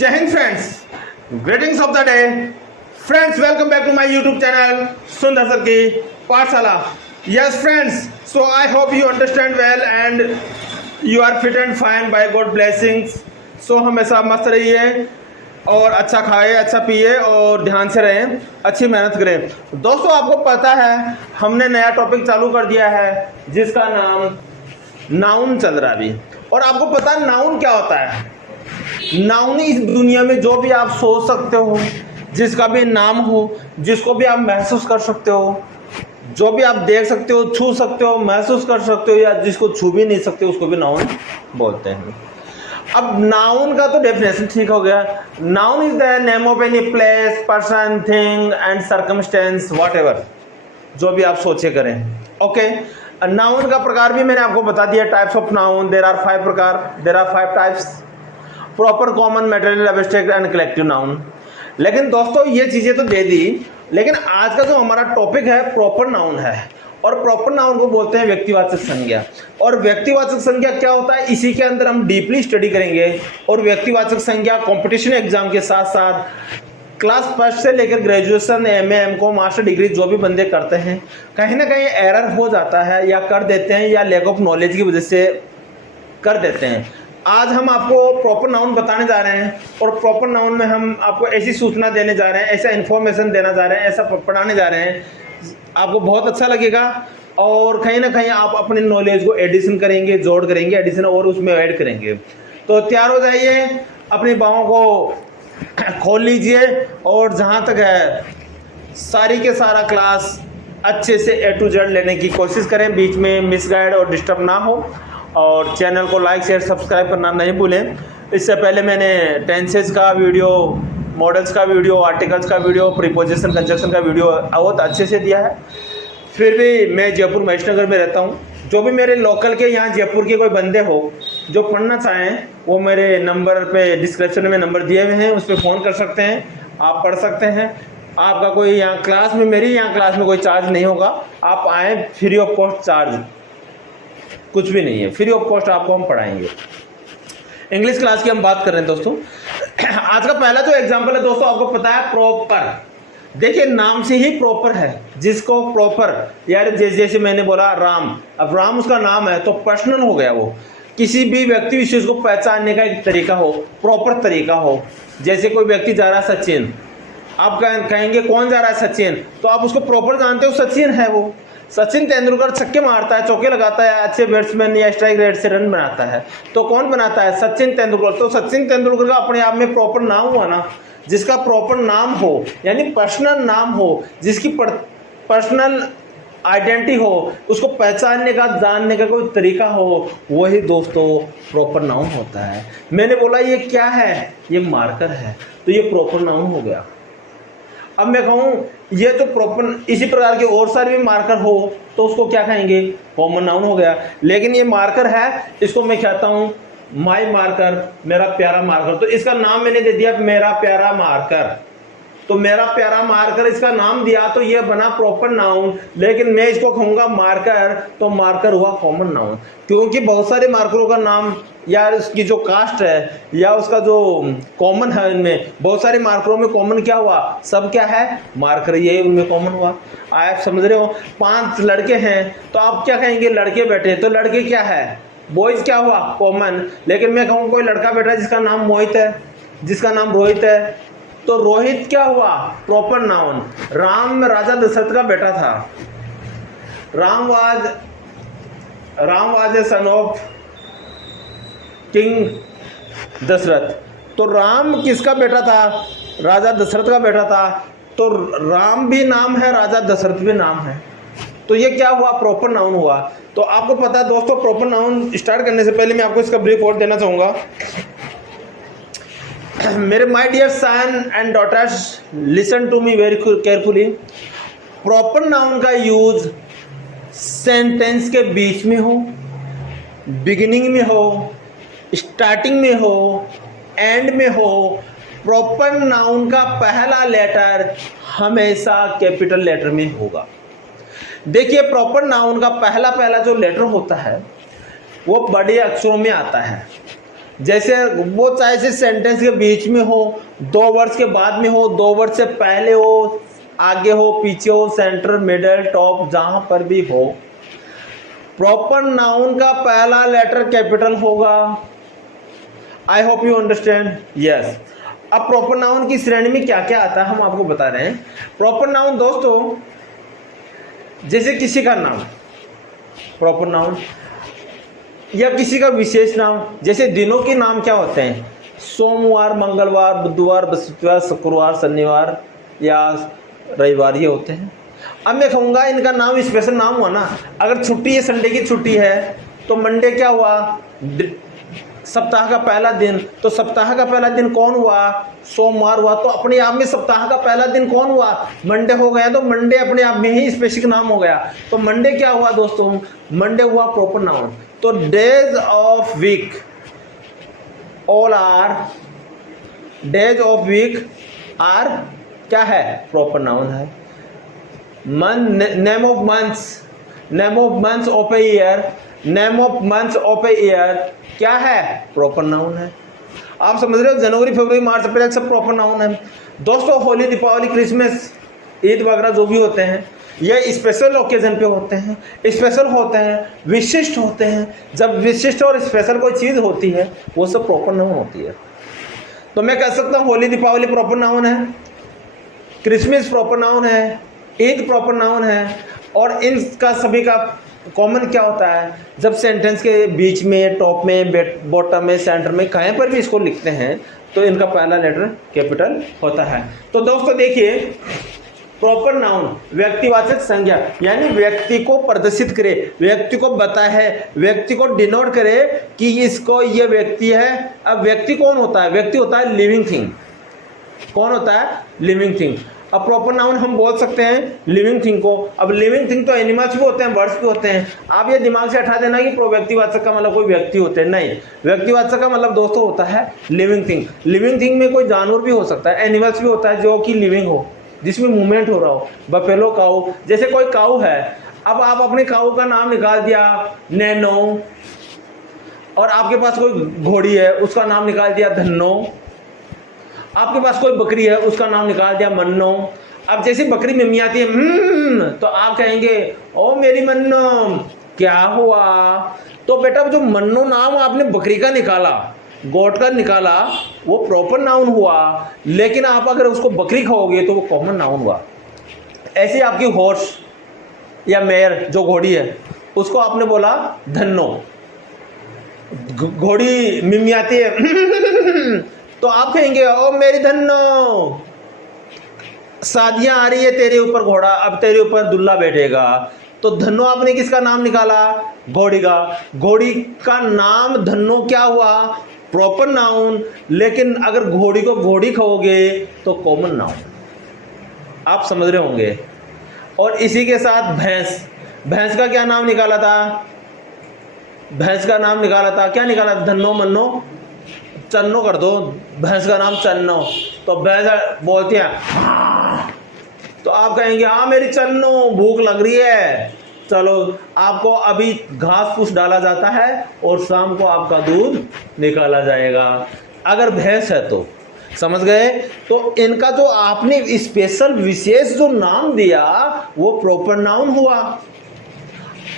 जय हिंद friends, greetings of the day friends, welcome back to my YouTube channel Sundar sir की पाठशाला। Yes friends, so I hope you understand well and you are fit and fine by God blessings. So हमेशा मस्त रहिए और अच्छा खाए, अच्छा पिए और ध्यान से रहें, अच्छी मेहनत करें। दोस्तों, आपको पता है हमने नया टॉपिक चालू कर दिया है जिसका नाम नाउन चल रहा अभी। और आपको पता है नाउन क्या होता है? नाउन इस दुनिया में जो भी आप सोच सकते हो, जिसका भी नाम हो, जिसको भी आप महसूस कर सकते हो, जो भी आप देख सकते हो, छू सकते हो, महसूस कर सकते हो, या जिसको छू भी नहीं सकते उसको भी नाउन बोलते हैं। अब नाउन का तो डेफिनेशन ठीक हो गया। Noun is the name of any place, person, thing and circumstance, whatever, जो भी आप सोचे करें। ओके, नाउन का प्रकार भी मैंने आपको बता दिया, types of noun. There are 5 प्रकार, there are 5 types: proper, common, material, abstract and collective noun. लेकिन दोस्तों ये चीज़ें तो दे दी, लेकिन आज का जो हमारा टॉपिक है प्रॉपर नाउन है। और प्रॉपर नाउन को बोलते हैं व्यक्तिवाचक संज्ञा। और व्यक्तिवाचक संज्ञा क्या होता है, इसी के अंदर हम डीपली स्टडी करेंगे। और व्यक्तिवाचक संज्ञा कंपटीशन एग्जाम के साथ साथ क्लास फर्स्ट से लेकर graduation, MA, MCom, master degree जो भी बंदे करते हैं, कहीं ना कहीं एरर हो जाता है या कर देते हैं, या लैक ऑफ नॉलेज की वजह से कर देते हैं। आज हम आपको प्रॉपर नाउन बताने जा रहे हैं और प्रॉपर नाउन में हम आपको ऐसी सूचना देने जा रहे हैं, ऐसा इन्फॉर्मेशन देना जा रहे हैं, ऐसा पढ़ाने जा रहे हैं, आपको बहुत अच्छा लगेगा। और कहीं ना कहीं आप अपनी नॉलेज को एडिशन करेंगे, जोड़ करेंगे, एडिशन और उसमें ऐड करेंगे। तो तैयार हो जाइए, अपनी बाहों को खोल लीजिए और जहाँ तक है सारी के सारा क्लास अच्छे से A to Z लेने की कोशिश करें, बीच में मिसगाइड और डिस्टर्ब ना हो। और चैनल को लाइक, शेयर, सब्सक्राइब करना नहीं भूलें। इससे पहले मैंने टेंसेस का वीडियो, मॉडल्स का वीडियो, आर्टिकल्स का वीडियो, प्रीपोजिशन, कंजक्शन का वीडियो बहुत अच्छे से दिया है। फिर भी मैं जयपुर महेशनगर में रहता हूँ। जो भी मेरे लोकल के यहाँ जयपुर के कोई बंदे हो जो पढ़ना चाहें, वो मेरे नंबर पे डिस्क्रिप्शन में नंबर दिए हुए हैं, उस पर फ़ोन कर सकते हैं, आप पढ़ सकते हैं। आपका कोई यहाँ क्लास में, मेरी यहाँ क्लास में कोई चार्ज नहीं होगा। आप आएँ, फ्री ऑफ कॉस्ट, चार्ज कुछ भी नहीं है, फ्री ऑफ कॉस्ट आपको हम पढ़ाएंगे। इंग्लिश क्लास की हम बात कर रहे हैं दोस्तों। आज का पहला जो एग्जांपल है दोस्तों, आपको पता है प्रॉपर। देखिए नाम से ही प्रॉपर है, जिसको प्रॉपर, यार जैसे मैंने बोला राम, अब राम उसका नाम है तो पर्सनल हो गया। वो किसी भी व्यक्ति विशेष को पहचानने का एक तरीका हो, प्रॉपर तरीका हो। जैसे कोई व्यक्ति जा रहा है सचिन, आप कहेंगे कौन जा रहा है सचिन, तो आप उसको प्रॉपर जानते हो, सचिन है वो। सचिन तेंदुलकर छक्के मारता है, चौके लगाता है, अच्छे बैट्समैन या स्ट्राइक रेट से रन बनाता है, तो कौन बनाता है? सचिन तेंदुलकर। तो सचिन तेंदुलकर का अपने आप में प्रॉपर नाम हुआ ना। जिसका प्रॉपर नाम हो, यानी पर्सनल नाम हो, जिसकी पर्सनल आइडेंटिटी हो, उसको पहचानने का, जानने का कोई तरीका हो, वही दोस्तों प्रॉपर नाउन होता है। मैंने बोला ये क्या है? ये मार्कर है, तो ये प्रॉपर नाउन हो गया। अब मैं कहूँ ये तो प्रॉपर, इसी प्रकार के और सारे भी मार्कर हो तो उसको क्या कहेंगे? कॉमन नाउन हो गया। लेकिन ये मार्कर है, इसको मैं कहता हूँ माय मार्कर, मेरा प्यारा मार्कर। तो इसका नाम मैंने दे दिया मेरा प्यारा मार्कर। तो मेरा प्यारा मार्कर इसका नाम दिया, तो ये बना प्रॉपर नाउन। लेकिन मैं इसको कहूँगा मार्कर, तो मार्कर हुआ कॉमन नाउन। क्योंकि बहुत सारे मार्करों का नाम, या उसकी जो कास्ट है या उसका जो कॉमन है, इनमें बहुत सारे मार्करों में कॉमन क्या हुआ? सब क्या है? मार्कर, ये उनमें कॉमन हुआ। आप समझ रहे हो? 5 लड़के हैं तो आप क्या कहेंगे? लड़के बैठे, तो लड़के क्या है? बॉयज क्या हुआ? कॉमन। लेकिन मैं कहूँ कोई लड़का बैठा है जिसका नाम मोहित है, जिसका नाम रोहित है, तो रोहित क्या हुआ? Proper noun. राम राजा दशरथ का बेटा था। Ram was a son of king Dasharath. तो राम किसका बेटा था? राजा दशरथ का बेटा था। तो राम भी नाम है, राजा दशरथ भी नाम है। तो ये क्या हुआ? प्रॉपर नाउन हुआ। तो आपको पता है दोस्तों, प्रॉपर नाउन स्टार्ट करने से पहले मैं आपको इसका ब्रीफ और देना चाहूँगा। मेरे my dear son and daughters, listen to me very carefully. Proper noun का यूज सेंटेंस के बीच में हो, बिगिनिंग में हो, स्टार्टिंग में हो, एंड में हो। प्रॉपर नाउन का पहला लेटर हमेशा कैपिटल लेटर में होगा। देखिए प्रॉपर नाउन का पहला जो लेटर होता है वो बड़े अक्षरों में आता है। जैसे वो चाहे से सेंटेंस के बीच में हो, 2 वर्ड्स के बाद में हो, 2 वर्ड से पहले हो, आगे हो, पीछे हो, सेंटर, मिडल, टॉप, जहां पर भी हो, प्रॉपर नाउन का पहला लेटर कैपिटल होगा। आई होप यू अंडरस्टैंड। यस। अब प्रॉपर नाउन की श्रेणी में क्या क्या आता है हम आपको बता रहे हैं। प्रॉपर नाउन दोस्तों, जैसे किसी का नाम प्रॉपर नाउन, या किसी का विशेष नाम, जैसे दिनों के नाम क्या होते हैं, सोमवार, मंगलवार, बुधवार, बृहस्पतिवार, शुक्रवार, शनिवार या रविवार, ये होते हैं। अब मैं कहूँगा इनका नाम स्पेशल नाम हुआ ना, अगर छुट्टी है, संडे की छुट्टी है, तो मंडे क्या हुआ, सप्ताह का पहला दिन, तो सप्ताह का पहला दिन कौन हुआ, सोमवार हुआ। तो अपने आप में सप्ताह का पहला दिन कौन हुआ, मंडे हो गया। तो मंडे अपने आप में ही स्पेसिफिक नाम हो गया। तो मंडे क्या हुआ दोस्तों, मंडे हुआ प्रॉपर नाउन। तो days of week, all are days of week are क्या है, प्रॉपर नाउन है। Name of months, name of months of a year, name of months of a year क्या है, प्रॉपर नाउन है। आप समझ रहे हो, जनवरी, फरवरी, मार्च, अप्रैल सब प्रॉपर नाउन है दोस्तों। होली, दीपावली, क्रिसमस, ईद वगैरह जो भी होते हैं, ये स्पेशल ओकेजन पे होते हैं, स्पेशल होते हैं, विशिष्ट होते हैं। जब विशिष्ट और स्पेशल कोई चीज़ होती है वो सब प्रॉपर नाउन होती है। तो मैं कह सकता हूँ होली, दीपावली प्रॉपर नाउन है, क्रिसमस प्रॉपर नाउन है, ईद प्रॉपर नाउन है। और इनका सभी का कॉमन क्या होता है, जब सेंटेंस के बीच में, टॉप में, बॉटम में, सेंटर में, कहीं पर भी इसको लिखते हैं तो इनका पहला लेटर कैपिटल होता है। तो दोस्तों देखिए, प्रॉपर नाउन व्यक्तिवाचक संज्ञा, यानी व्यक्ति को प्रदर्शित करे, व्यक्ति को बताए, व्यक्ति को डिनोट करे कि इसको ये व्यक्ति है। अब व्यक्ति कौन होता है, व्यक्ति होता है लिविंग थिंग। कौन होता है, लिविंग थिंग। अब प्रॉपर नाउन हम बोल सकते हैं लिविंग थिंग को। अब लिविंग थिंग तो एनिमल्स भी होते हैं, बर्ड्स भी होते हैं। आप ये दिमाग से हटा देना कि व्यक्तिवाचक का मतलब कोई व्यक्ति होते हैं, नहीं। व्यक्तिवाचक का मतलब दोस्तों होता है लिविंग थिंग। लिविंग थिंग में कोई जानवर भी हो सकता है, एनिमल्स भी होता है जो कि लिविंग हो, जिसमें मूवमेंट हो रहा हो। बफेलो, काऊ, जैसे कोई काऊ है, अब आप अपने काऊ का नाम निकाल दिया नैनो, और आपके पास कोई घोड़ी है उसका नाम निकाल दिया धन्नो, आपके पास कोई बकरी है उसका नाम निकाल दिया मन्नो। अब जैसे बकरी मिमियाती है तो आप कहेंगे ओ मेरी मन्नो क्या हुआ। तो बेटा जो मन्नो नाम आपने बकरी का निकाला, गोट का निकाला, वो प्रॉपर नाउन हुआ। लेकिन आप अगर उसको बकरी खाओगे तो वो कॉमन नाउन हुआ। ऐसे आपकी हॉर्स या मेयर जो घोड़ी है उसको आपने बोला धन्नो, घोड़ी मिमियाती है तो आप कहेंगे ओ मेरी धन्नो, शादियां आ रही है तेरे ऊपर घोड़ा, अब तेरे ऊपर दुल्ला बैठेगा। तो धन्नो आपने किसका नाम निकाला, घोड़ी का। घोड़ी का नाम धन्नो क्या हुआ, प्रॉपर नाउन। लेकिन अगर घोड़ी को घोड़ी खाओगे तो कॉमन नाउन। आप समझ रहे होंगे। और इसी के साथ भैंस, भैंस का क्या नाम निकाला था, भैंस का नाम निकाला था, क्या निकाला था, धन्नो मन्नो चन्नो कर दो, भैंस का नाम चन्नो। तो भैंस बोलती है तो आप कहेंगे हाँ मेरी चन्नो भूख लग रही है, चलो आपको अभी घास फूस डाला जाता है और शाम को आपका दूध निकाला जाएगा। अगर भैंस है तो समझ गए। तो इनका जो आपने स्पेशल विशेष जो नाम दिया वो प्रॉपर नाउन हुआ।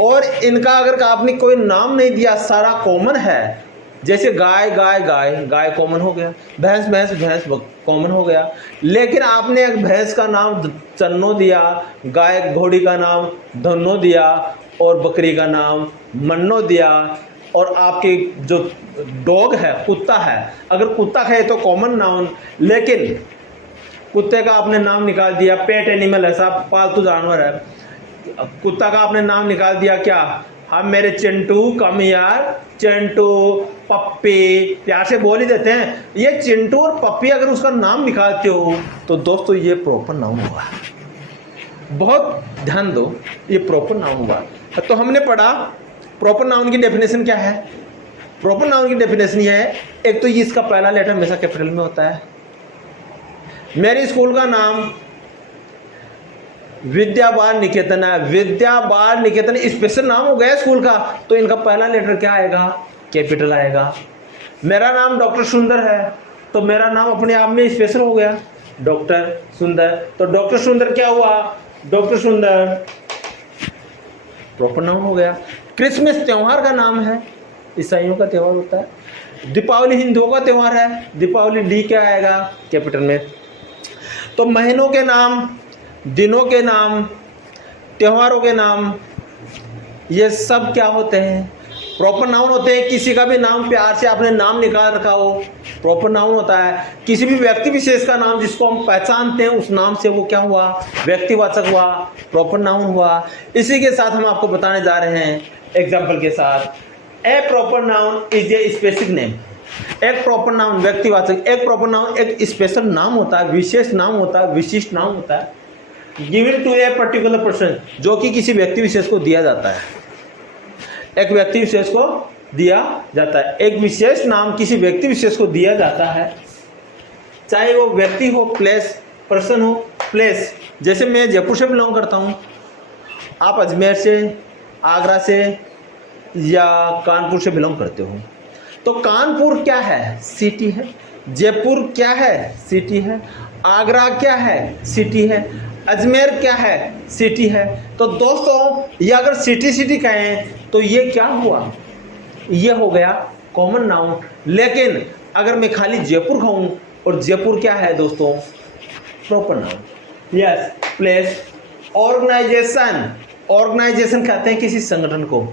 और इनका अगर आपने कोई नाम नहीं दिया, सारा कॉमन है। जैसे गाय गाय गाय, गाय कॉमन हो गया, भैंस भैंस भैंस कॉमन हो गया। लेकिन आपने एक भैंस का नाम चन्नो दिया, गाय घोड़ी का नाम धन्नो दिया और बकरी का नाम मन्नो दिया। और आपके जो डॉग है, कुत्ता है, अगर कुत्ता है तो कॉमन नाउन। लेकिन कुत्ते का आपने नाम निकाल दिया, पेट एनिमल है, साहब पालतू जानवर है, कुत्ता का आपने नाम निकाल दिया क्या, हम मेरे चिंटू, कम यार चिंटू, पप्पी, प्यार से बोल ही देते हैं। ये चिंटू और पप्पी अगर उसका नाम निकालते हो तो दोस्तों ये प्रॉपर नाउन हुआ। बहुत ध्यान दो, ये प्रॉपर नाउन हुआ। तो हमने पढ़ा प्रॉपर नाउन की डेफिनेशन क्या है। प्रॉपर नाउन की डेफिनेशन ये है, एक तो ये इसका पहला लेटर हमेशा कैपिटल में होता है। मेरे स्कूल का नाम विद्या बाल निकेतन है, विद्या बाल निकेतन स्पेशल नाम हो गया स्कूल का, तो इनका पहला लेटर क्या आएगा, कैपिटल आएगा। मेरा नाम डॉक्टर सुंदर है, तो मेरा नाम अपने आप में स्पेशल हो गया, डॉक्टर सुंदर। तो डॉक्टर सुंदर क्या हुआ, डॉक्टर सुंदर प्रॉपर नाउन हो गया। क्रिसमस त्योहार का नाम है, ईसाइयों का त्यौहार होता है। दीपावली हिंदुओं का त्यौहार है, दीपावली डी क्या आएगा, कैपिटल में। तो महीनों के नाम, दिनों के नाम, त्योहारों के नाम, ये सब क्या होते हैं, प्रॉपर नाउन होते हैं। किसी का भी नाम प्यार से आपने नाम निकाल रखा हो, प्रॉपर नाउन होता है। किसी भी व्यक्ति विशेष का नाम जिसको हम पहचानते हैं उस नाम से वो क्या हुआ, व्यक्तिवाचक हुआ, प्रॉपर नाउन हुआ। इसी के साथ हम आपको बताने जा रहे हैं एग्जाम्पल के साथ। A proper noun is a specific name. एक प्रॉपर नाउन व्यक्तिवाचक, एक प्रॉपर नाउन एक स्पेशल नाम होता है, विशेष नाम होता है, विशिष्ट नाम होता है, given to a particular person, जो कि किसी व्यक्ति विशेष को दिया जाता है, एक व्यक्ति विशेष को दिया जाता है। एक विशेष नाम किसी व्यक्ति विशेष को दिया जाता है, चाहे वो व्यक्ति हो, प्लेस, पर्सन हो, प्लेस। जैसे मैं जयपुर से बिलोंग करता हूँ, आप अजमेर से, आगरा से या कानपुर से बिलोंग करते हो। तो कानपुर क्या है, सिटी है। जयपुर क्या है, सिटी है। आगरा क्या है, सिटी है। अजमेर क्या है, सिटी है। तो दोस्तों ये अगर सिटी सिटी कहें तो ये क्या हुआ, ये हो गया कॉमन नाउन। लेकिन अगर मैं खाली जयपुर कहूँ, और जयपुर क्या है दोस्तों, proper noun. Yes, place. Organization, organization कहते हैं किसी संगठन को,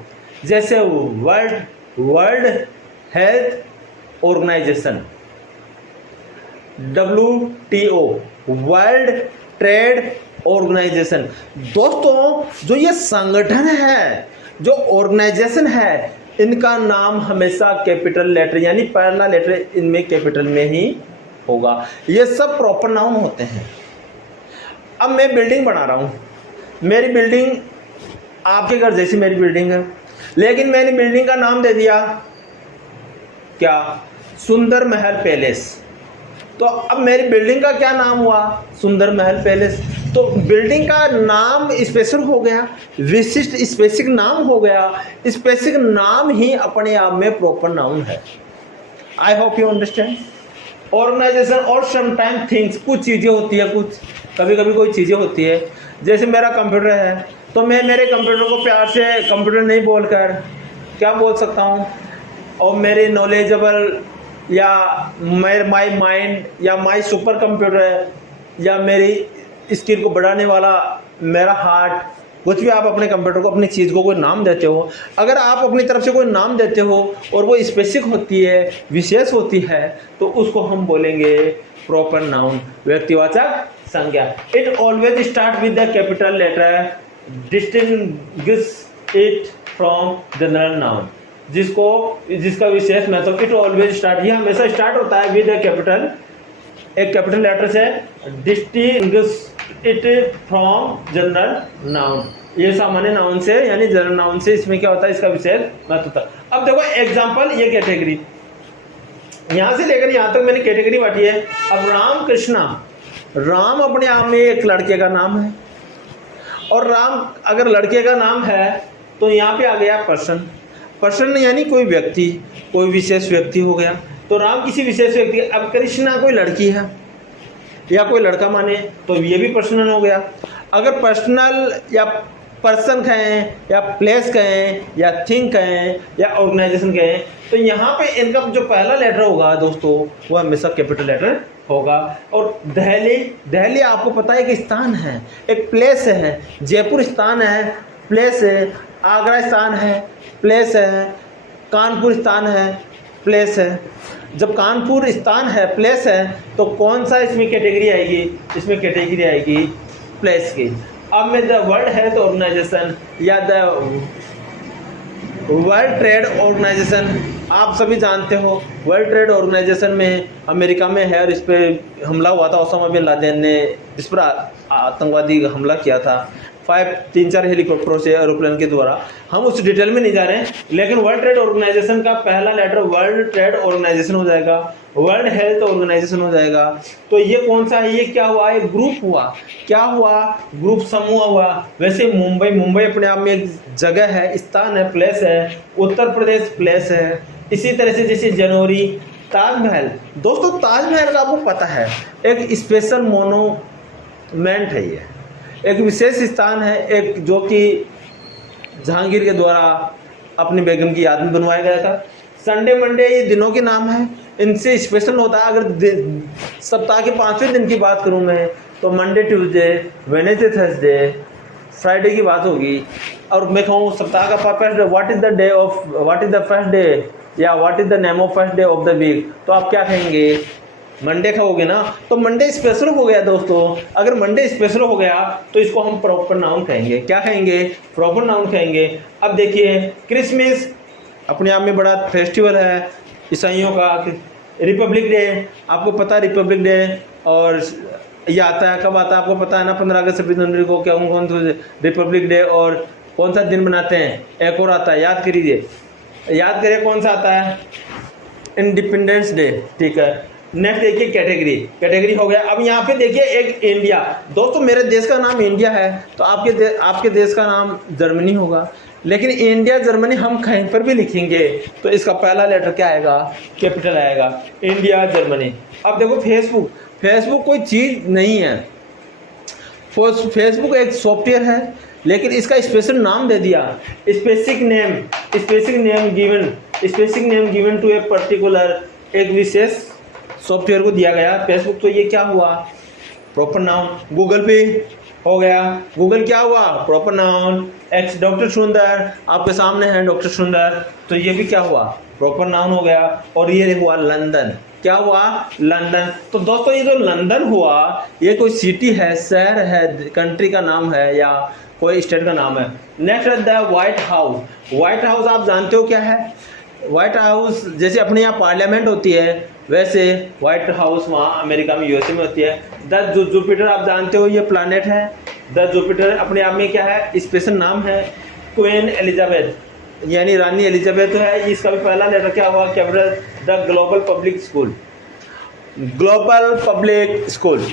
जैसे world health organization, WTO, world trade organization. दोस्तों जो ये संगठन है, जो ऑर्गेनाइजेशन है, इनका नाम हमेशा कैपिटल लेटर यानी पहला लेटर इनमें कैपिटल में ही होगा। ये सब प्रॉपर नाउन होते हैं। अब मैं बिल्डिंग बना रहा हूँ, मेरी बिल्डिंग आपके घर जैसी मेरी बिल्डिंग है, लेकिन मैंने बिल्डिंग का नाम दे दिया क्या, सुंदर महल पैलेस। तो अब मेरी बिल्डिंग का क्या नाम हुआ, सुंदर महल पैलेस। तो बिल्डिंग का नाम स्पेशल हो गया, विशिष्ट स्पेसिफिक नाम हो गया। स्पेसिफिक नाम ही अपने आप में प्रॉपर नाउन है। I hope you understand. Organization और समटाइम थिंग्स, कुछ चीज़ें होती है, कुछ कभी कभी कोई चीज़ें होती है। जैसे मेरा कंप्यूटर है, तो मैं मेरे कंप्यूटर को प्यार से कंप्यूटर नहीं बोलकर क्या बोल सकता हूँ, और मेरे नॉलेजेबल या माई माइंड या माई सुपर कंप्यूटर या मेरी स्किल को बढ़ाने वाला मेरा हार्ट, कुछ भी आप अपने कंप्यूटर को, अपनी चीज़ को कोई नाम देते हो। अगर आप अपनी तरफ से कोई नाम देते हो और वो स्पेसिफिक होती है, विशेष होती है, तो उसको हम बोलेंगे प्रॉपर नाउन, व्यक्तिवाचक संज्ञा। It always start with the capital letter, distinguish it from general noun. जिसका विशेष महत्व, इट ऑलवेज स्टार्ट, ये हमेशा स्टार्ट होता है विद कैपिटल, एक कैपिटल लेटर से, distinguish it from general noun, ये सामान्य नाउन से यानी जनरल नाउन से इसमें क्या होता है, इसका विशेष महत्व होता है। अब देखो एग्जांपल, ये कैटेगरी यहां से लेकर यहां तक मैंने कैटेगरी बांटी है। अब राम कृष्णा, राम अपने आप में एक लड़के का नाम है, और राम अगर लड़के का नाम है तो यहाँ पे आ गया पर्सन। पर्सन यानी कोई व्यक्ति, कोई विशेष व्यक्ति हो गया। तो राम किसी विशेष व्यक्ति। अब कृष्णा कोई लड़की है या कोई लड़का माने, तो ये भी पर्सनल हो गया। अगर पर्सनल या पर्सन कहें या प्लेस कहें या थिंग कहें या ऑर्गेनाइजेशन कहें, तो यहाँ पे इनका जो पहला लेटर होगा दोस्तों, वो हमेशा कैपिटल लेटर होगा। और दिल्ली आपको पता है कि स्थान है, एक प्लेस है। जयपुर स्थान है, प्लेस है। आगरा स्थान है, प्लेस है। कानपुर स्थान है, प्लेस है। जब कानपुर स्थान है, प्लेस है, तो कौन सा इसमें कैटेगरी आएगी, इसमें कैटेगरी आएगी प्लेस की। अब में द वर्ल्ड हेल्थ ऑर्गेनाइजेशन या द वर्ल्ड ट्रेड ऑर्गेनाइजेशन, आप सभी जानते हो वर्ल्ड ट्रेड ऑर्गेनाइजेशन में अमेरिका में है, और इस पर हमला हुआ था। ओसामा बिन लादेन ने इस पर आतंकवादी हमला किया था, 3-4 हेलीकॉप्टरों से, एरोप्लेन के द्वारा। हम उस डिटेल में नहीं जा रहे हैं, लेकिन वर्ल्ड ट्रेड ऑर्गेनाइजेशन का पहला लेटर वर्ल्ड ट्रेड ऑर्गेनाइजेशन हो जाएगा, वर्ल्ड हेल्थ ऑर्गेनाइजेशन हो जाएगा। तो ये कौन सा है, ये क्या हुआ, एक ग्रुप हुआ। क्या हुआ, ग्रुप, समूह हुआ। वैसे मुंबई अपने आप में एक जगह है, स्थान है, प्लेस है। उत्तर प्रदेश प्लेस है, इसी तरह से जैसे जनवरी, ताजमहल। दोस्तों ताजमहल का आपको पता है एक स्पेशल मोनूमेंट है, ये एक विशेष स्थान है, एक जो कि जहांगीर के द्वारा अपनी बेगम की याद में बनवाया गया था। संडे मंडे ये दिनों के नाम हैं, इनसे स्पेशल होता है। अगर सप्ताह के 5वें दिन की बात करूं मैं तो Monday, Tuesday, Wednesday, Thursday, Friday की बात होगी। और मैं कहूँ सप्ताह का first day, what is the day of, what is the first day या what is the name of first day of the week, तो आप क्या कहेंगे? मंडे कहोगे ना। तो मंडे स्पेशल हो गया दोस्तों। अगर मंडे स्पेशल हो गया तो इसको हम प्रॉपर नाउन कहेंगे। क्या कहेंगे? प्रॉपर नाउन कहेंगे। अब देखिए क्रिसमस अपने आप में बड़ा फेस्टिवल है ईसाइयों का। रिपब्लिक डे, आपको पता है रिपब्लिक डे, और ये आता है कब आता है आपको पता है ना? 15 अगस्त 26 जनवरी को क्या कौन सा रिपब्लिक डे और कौन सा दिन बनाते हैं? एक और आता है, याद करिए, याद करिए कौन सा आता है? Independence day. ठीक है, नेक्स्ट देखिए कैटेगरी, कैटेगरी हो गया। अब यहाँ पे देखिए एक इंडिया। दोस्तों मेरे देश का नाम इंडिया है तो आपके देश का नाम जर्मनी होगा, लेकिन इंडिया जर्मनी हम कहीं पर भी लिखेंगे तो इसका पहला लेटर क्या आएगा? कैपिटल आएगा, इंडिया जर्मनी। अब देखो फेसबुक, फेसबुक कोई चीज़ नहीं है, फेसबुक एक सॉफ्टवेयर है, लेकिन इसका स्पेशल नाम दे दिया, specific name given to a particular, एक विशेष सॉफ्टवेयर को दिया गया फेसबुक। तो ये क्या हुआ? Proper noun. गूगल पे हो गया, गूगल क्या हुआ? Proper noun. एक्स डॉक्टर सुंदर, आपके सामने है डॉक्टर सुंदर, तो ये भी क्या हुआ? प्रॉपर नाउन हो गया। और ये हुआ लंदन, क्या हुआ? लंदन। तो दोस्तों ये जो लंदन हुआ ये कोई सिटी है, शहर है, कंट्री का नाम है या कोई स्टेट का नाम है। नेक्स्ट है the white house. White house आप जानते हो क्या है? व्हाइट हाउस जैसे अपने यहाँ पार्लियामेंट होती है वैसे व्हाइट हाउस वहाँ अमेरिका में, यूएसए में होती है। द जुपिटर आप जानते हो ये प्लैनेट है। द जुपिटर अपने आप में क्या है? स्पेशल नाम है। क्वीन एलिजाबेथ यानी रानी एलिजाबेथ है, इसका भी पहला लेटर क्या हुआ? Capital. The global public school, global public school,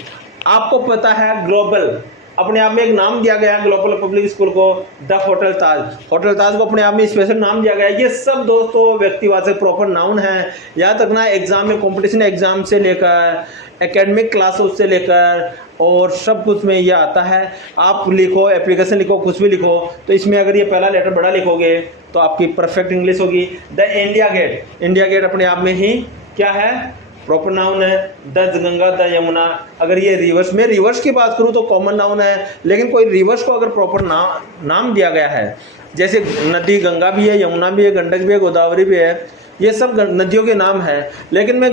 आपको पता है ग्लोबल अपने आप में एक नाम दिया गया ग्लोबल पब्लिक स्कूल को। द होटल ताज, होटल ताज को अपने आप में स्पेशल नाम दिया गया। ये सब दोस्तों व्यक्तिवाचक प्रॉपर नाउन है। याद रखना एग्जाम में, कंपटीशन एग्जाम से लेकर एकेडमिक क्लासेस से लेकर और सब कुछ में ये आता है। आप लिखो, एप्लीकेशन लिखो, कुछ भी लिखो, तो इसमें अगर ये पहला लेटर बड़ा लिखोगे तो आपकी परफेक्ट इंग्लिश होगी। The India gate, India gate अपने आप में ही क्या है? प्रॉपर नाउन है। द गंगा, द यमुना, अगर ये रिवर्स में रिवर्स की बात करूँ तो कॉमन नाउन है, लेकिन कोई रिवर्स को अगर प्रॉपर नाम दिया गया है, जैसे नदी गंगा भी है, यमुना भी है, गंडक भी है, गोदावरी भी है, ये सब नदियों के नाम है, लेकिन मैं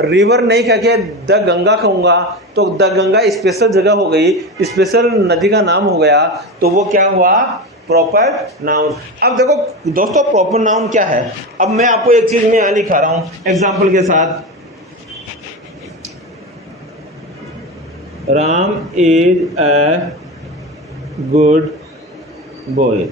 रिवर नहीं कह के द गंगा कहूँगा तो द गंगा स्पेशल जगह हो गई, स्पेशल नदी का नाम हो गया, तो वो क्या हुआ? Proper noun. अब देखो दोस्तों प्रॉपर नाउन क्या है। अब मैं आपको एक चीज में यहाँ लिखा रहा हूँ एग्जाम्पल के साथ। Ram is a good boy.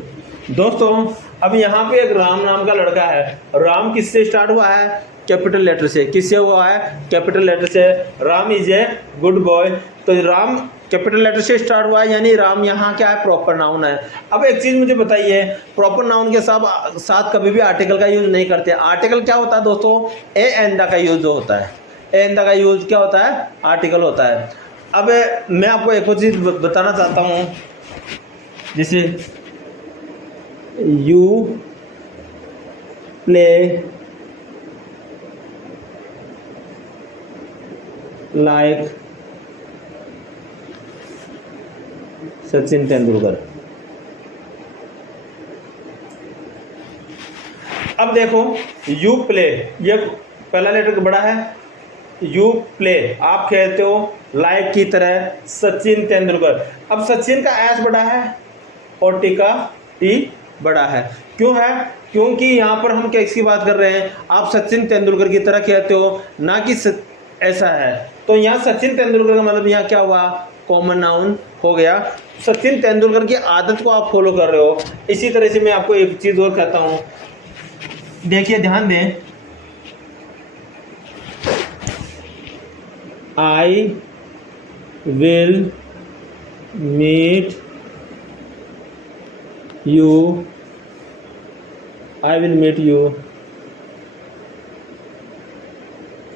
दोस्तों अब यहाँ पे एक राम नाम का लड़का है। राम किससे स्टार्ट हुआ है? कैपिटल लेटर से। किससे हुआ है? कैपिटल लेटर से। Ram is a good boy, तो राम कैपिटल लेटर से स्टार्ट हुआ है, यानी राम यहाँ क्या है? प्रॉपर नाउन है। अब एक चीज मुझे बताइए, प्रॉपर नाउन के साथ कभी भी आर्टिकल का यूज नहीं करते। आर्टिकल क्या होता है दोस्तों? ए एंड द का यूज जो होता है, ए एंड द का यूज क्या होता है? आर्टिकल होता है। अब मैं आपको एक और चीज बताना चाहता हूँ, जैसे you play like Sachin Tendulkar. अब देखो यू प्ले, ये पहला लेटर बड़ा है, यू प्ले आप खेलते हो लाइक की तरह सचिन तेंदुलकर। अब सचिन का एस बड़ा है और टी का टी बड़ा है। क्यों है? क्योंकि यहाँ पर हम किसकी बात कर रहे हैं? आप सचिन तेंदुलकर की तरह खेलते हो, ना कि ऐसा है। तो यहाँ सचिन तेंदुलकर का मतलब यहाँ क्या हुआ? कॉमन नाउन हो गया। सचिन तेंदुलकर की आदत को आप फॉलो कर रहे हो। इसी तरह से मैं आपको एक चीज और कहता हूँ, देखिए ध्यान दें, I will meet you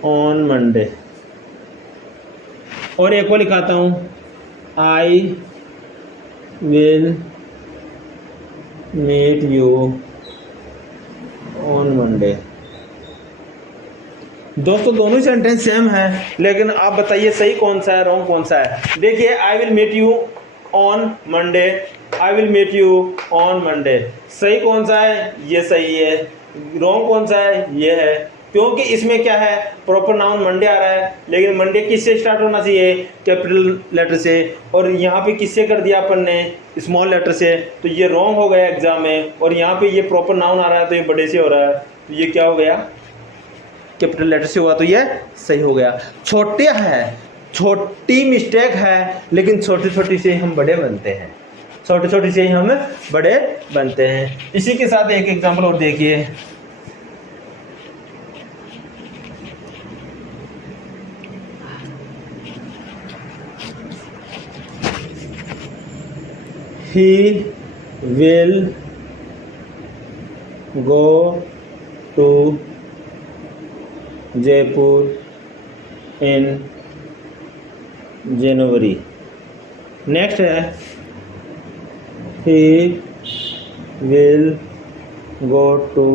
on Monday. और एक और लिखाता हूँ, I will meet you on Monday. दोस्तों दोनों ही सेंटेंस सेम है, लेकिन आप बताइए सही कौन सा है, रॉन्ग कौन सा है। देखिए, I will meet you on Monday, I will meet you on Monday, सही कौन सा है, ये सही है। रॉन्ग कौन सा है, ये है। क्योंकि इसमें क्या है, प्रॉपर नाउन मंडे आ रहा है, लेकिन मंडे किससे स्टार्ट होना चाहिए, कैपिटल लेटर से, और यहाँ पे किससे कर दिया अपन ने, स्मॉल लेटर से, तो ये रॉन्ग हो गया एग्जाम में। और यहाँ पे ये प्रॉपर नाउन आ रहा है तो ये बड़े से हो रहा है, तो ये क्या हो गया, कैपिटल लेटर से हुआ, तो ये सही हो गया। छोटे है, छोटी मिस्टेक है, लेकिन छोटी छोटी से हम बड़े बनते हैं, छोटी छोटी से ही हम बड़े बनते हैं। इसी के साथ एक एग्जांपल और देखिए, he will go to Jaipur in January. Next है, he will go to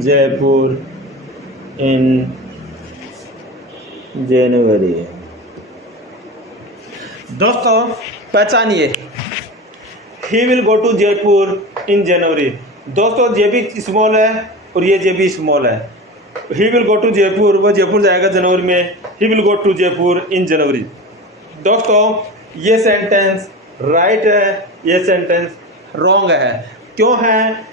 Jaipur in January. दोस्तों पहचानिए, he will go to Jaipur in January. दोस्तों जे भी स्मॉल है और ये जे भी स्मॉल है। He will go to Jaipur, वो जयपुर जाएगा जनवरी में, he will go to Jaipur in January. दोस्तों ये सेंटेंस राइट है, ये सेंटेंस रॉन्ग है। क्यों है,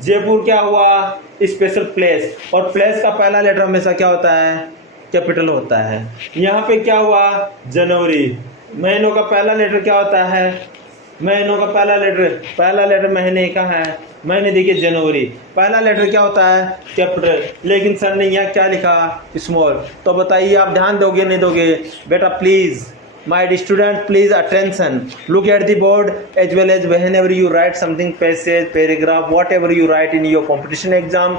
जयपुर क्या हुआ, स्पेशल प्लेस, और प्लेस का पहला लेटर हमेशा क्या होता है, कैपिटल होता है। यहाँ पे क्या हुआ, जनवरी, महीनों का पहला लेटर क्या होता है, महीनों का पहला लेटर महीने का है, महीने देखिए जनवरी, पहला लेटर क्या होता है, कैपिटल, लेकिन सर ने यहाँ क्या लिखा, स्मॉल। तो बताइए आप ध्यान दोगे नहीं दोगे। बेटा please, my dear student, please attention, look at the board as well as whenever you write something, passage, paragraph, whatever you write in your competition exam,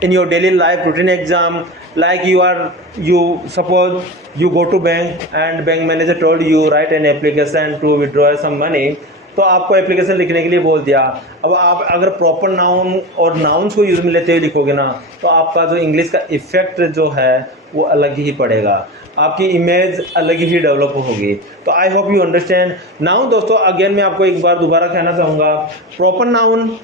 in your daily life routine exam, like you suppose you go to bank and bank manager told you write an application to withdraw some money, तो आपको application लिखने के लिए बोल दिया। अब आप अगर प्रॉपर नाउन और नाउन्स को यूज में लेते हुए लिखोगे ना, तो आपका जो इंग्लिश का इफेक्ट जो है वो अलग ही पड़ेगा, आपकी इमेज अलग ही डेवलप होगी। तो आई होप यू अंडरस्टैंड नाउ। दोस्तों अगेन मैं आपको एक बार दोबारा कहना चाहूँगा, प्रॉपर नाउन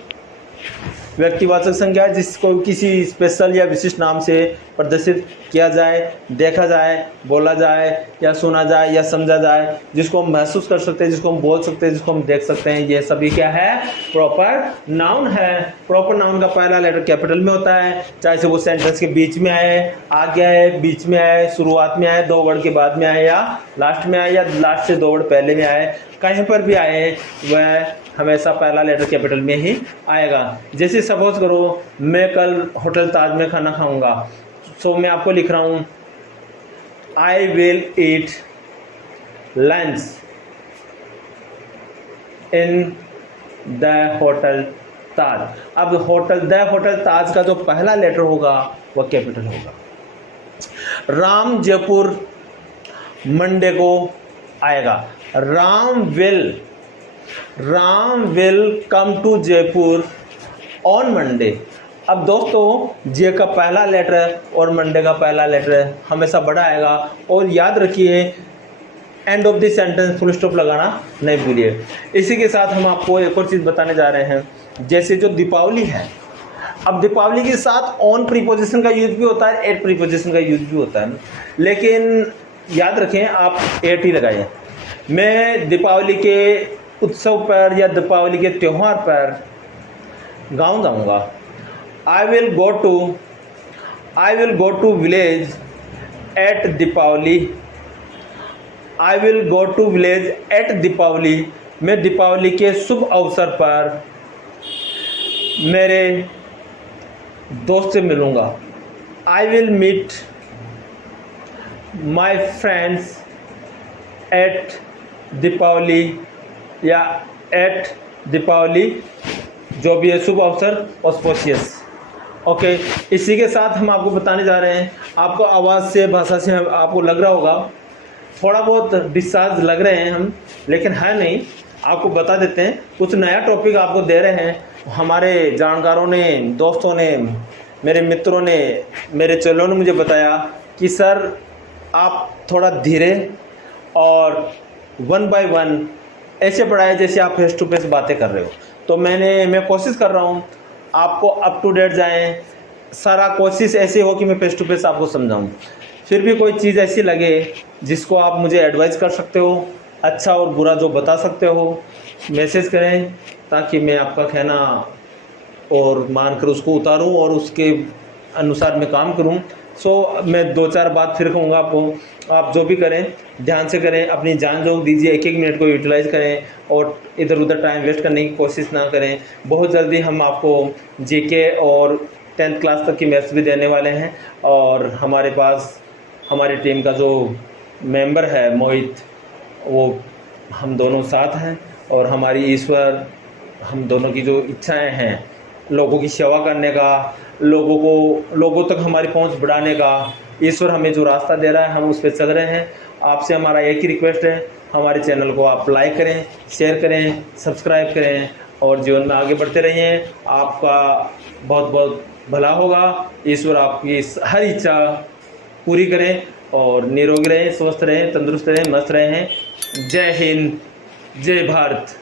व्यक्तिवाचक संज्ञा जिसको किसी स्पेशल या विशिष्ट नाम से प्रदर्शित किया जाए, देखा जाए, बोला जाए या सुना जाए या समझा जाए, जिसको हम महसूस कर सकते हैं, जिसको हम बोल सकते हैं, जिसको हम देख सकते हैं, ये सभी क्या है, प्रॉपर नाउन है। प्रॉपर नाउन का पहला लेटर कैपिटल में होता है, चाहे से वो सेंटेंस के बीच में आए, आगे आए, बीच में आए, शुरुआत में आए, 2 वर्ड के बाद में आए, या लास्ट में आए, या लास्ट से 2 वर्ड पहले में आए, कहीं पर भी आए वह हमेशा पहला लेटर कैपिटल में ही आएगा। जैसे सपोज करो मैं कल होटल ताज में खाना खाऊंगा, सो मैं आपको लिख रहा हूँ I will eat lunch in the hotel Taj. अब द होटल ताज का जो पहला लेटर होगा वह कैपिटल होगा। राम जयपुर मंडे को आएगा, Ram will come to Jaipur on Monday. अब दोस्तों जे का पहला लेटर और मंडे का पहला लेटर हमेशा बड़ा आएगा, और याद रखिए end of the sentence full stop लगाना नहीं भूलिए। इसी के साथ हम आपको एक और चीज़ बताने जा रहे हैं, जैसे जो दीपावली है। अब दीपावली के साथ ऑन प्रीपोजिशन का यूज भी होता है, एट प्रीपोजिशन का यूज भी होता है, लेकिन याद रखें आप एट ही लगाइए। मैं दीपावली के उत्सव पर या दीपावली के त्यौहार पर गाँव जाऊँगा। I will go to village at Deepawali. I will go to village at Deepawali. मैं दीपावली के शुभ अवसर पर मेरे दोस्त से मिलूँगा। I will meet my friends at Deepawali, या एट दीपावली, जो भी है शुभ अवसर ऑस्पोशियस। ओके, इसी के साथ हम आपको बताने जा रहे हैं, आपको आवाज़ से, भाषा से आपको लग रहा होगा थोड़ा बहुत डिस्चार्ज लग रहे हैं हम, लेकिन है नहीं। आपको बता देते हैं, कुछ नया टॉपिक आपको दे रहे हैं। हमारे जानकारों ने, दोस्तों ने, मेरे मित्रों ने, मेरे चेलों ने मुझे बताया कि सर आप थोड़ा धीरे और 1 बाय 1 ऐसे पढ़ाए जैसे आप फेस टू फेस बातें कर रहे हो। तो मैं कोशिश कर रहा हूँ आपको अप टू डेट जाएँ, सारा कोशिश ऐसी हो कि मैं फेस टू फेस आपको समझाऊँ। फिर भी कोई चीज़ ऐसी लगे जिसको आप मुझे एडवाइस कर सकते हो, अच्छा और बुरा जो बता सकते हो, मैसेज करें ताकि मैं आपका कहना और मानकर उसको उतारूं और उसके अनुसार मैं काम करूं। सो मैं 2-4 बात फिर कहूँगा आपको, आप जो भी करें ध्यान से करें, अपनी जान जोग दीजिए, 1-1 मिनट को यूटिलाइज़ करें और इधर उधर टाइम वेस्ट करने की कोशिश ना करें। बहुत जल्दी हम आपको जीके और 10th क्लास तक की मैथ्स भी देने वाले हैं। और हमारे पास हमारी टीम का जो मेंबर है मोहित, वो हम दोनों साथ हैं। और हमारी ईश्वर, हम दोनों की जो इच्छाएं हैं लोगों की सेवा करने का, लोगों तक हमारी पहुंच बढ़ाने का, ईश्वर हमें जो रास्ता दे रहा है हम उस पर चल रहे हैं। आपसे हमारा एक ही रिक्वेस्ट है, हमारे चैनल को आप लाइक करें, शेयर करें, सब्सक्राइब करें और जीवन में आगे बढ़ते रहिए। आपका बहुत बहुत भला होगा। ईश्वर आपकी हर इच्छा पूरी करें और निरोगी रहें, स्वस्थ रहें, तंदुरुस्त रहें, मस्त रहें। जय हिंद, जय भारत।